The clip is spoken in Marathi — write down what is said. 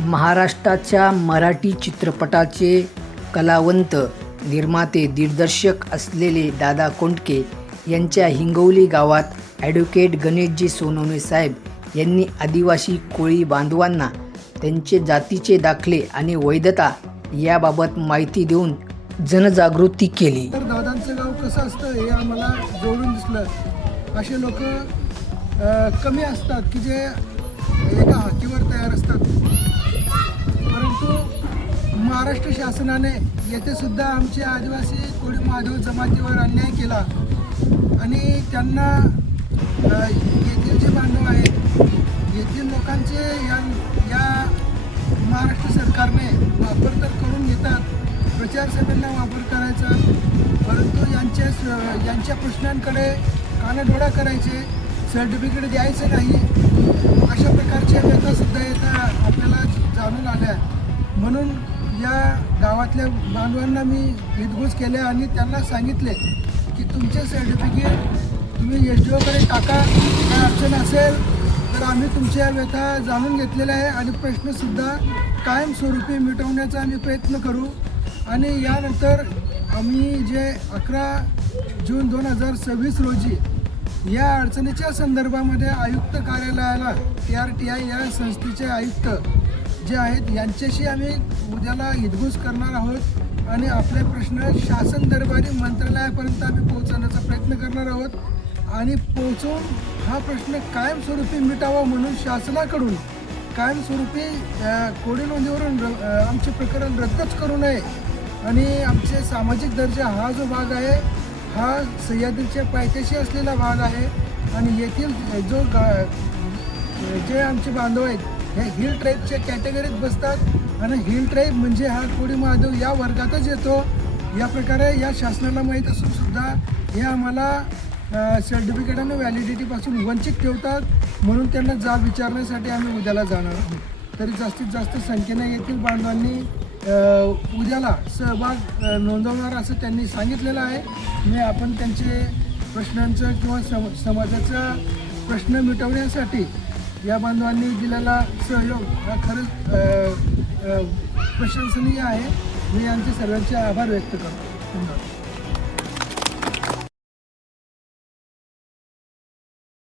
महाराष्ट्राच्या मराठी चित्रपटाचे कलावंत, निर्माते, दिग्दर्शक असलेले दादा कोंडके यांच्या हिंगोली गावात ॲडव्होकेट गणेशजी सोनवणे साहेब यांनी आदिवासी कोळी बांधवांना त्यांचे जातीचे दाखले आणि वैधता याबाबत माहिती देऊन जनजागृती केली. तर दादांचं गाव कसं असतं हे आम्हाला जोडून दिसलं. असे लोक कमी असतात की जे एका हातीवर तयार असतात. परंतु महाराष्ट्र शासनाने येथे सुद्धा आमचे आदिवासी कोळी महादेव जमातीवर अन्याय केला आणि त्यांना येथील जे बांधव आहेत, येथील लोकांचे या महाराष्ट्र सरकारने वापर तर करून घेतात, प्रचारसभेंना वापर करायचा, परंतु यांच्या प्रश्नांकडे कानाडोळा करायचे, सर्टिफिकेट द्यायचं नाही, अशा प्रकारच्या व्यथासुद्धा येता आपल्याला जाणून आल्या. म्हणून या गावातल्या बांधवांना मी हितगुज केले आणि त्यांना सांगितले की तुमचे सर्टिफिकेट तुम्ही SDOकडे टाका. काय अडचण असेल तर आम्ही तुमच्या व्यथा जाणून घेतलेल्या आहे आणि प्रश्नसुद्धा कायमस्वरूपी मिटवण्याचा आम्ही प्रयत्न करू. आणि यानंतर आम्ही जे 11 जून 2026 रोजी या अडचणीच्या संदर्भामध्ये आयुक्त कार्यालयाला TRTI या संस्थेचे आयुक्त जे आहेत यांच्याशी आम्ही उद्याला हितगुज करणार आहोत आणि आपले प्रश्न शासन दरबारी मंत्रालयापर्यंत आम्ही पोहोचवण्याचा प्रयत्न करणार आहोत आणि पोहोचवून हा प्रश्न कायमस्वरूपी मिटावा म्हणून शासनाकडून कायमस्वरूपी कोडी नोंदीवरून आमचे प्रकरण रद्दच करू नये आणि आमचे सामाजिक दर्जा हा जो भाग आहे हा सह्याद्रीच्या पायथ्याशी असलेला भाग आहे आणि येथील जे आमचे बांधव आहेत हे हिल ट्राईबच्या कॅटेगरीत बसतात आणि हिल ट्राईब म्हणजे हा कोळी महादेव या वर्गातच येतो. या प्रकारे या शासनाला माहीत असून सुद्धा हे आम्हाला सर्टिफिकेट आणि व्हॅलिडिटीपासून वंचित ठेवतात. म्हणून त्यांना जाब विचारण्यासाठी आम्ही उद्याला जाणार आहोत. तरी जास्तीत जास्त संख्येने येथील बांधवांनी उद्याला सहभाग नोंदवणार असं त्यांनी सांगितलेलं आहे. आपण त्यांचे प्रश्नांचं किंवा समाजाचा प्रश्न मिटवण्यासाठी या बांधवांनी दिलेला सहयोग हा खरंच प्रशंसनीय आहे. मी यांचे सर्वांचे आभार व्यक्त करतो. धन्यवाद.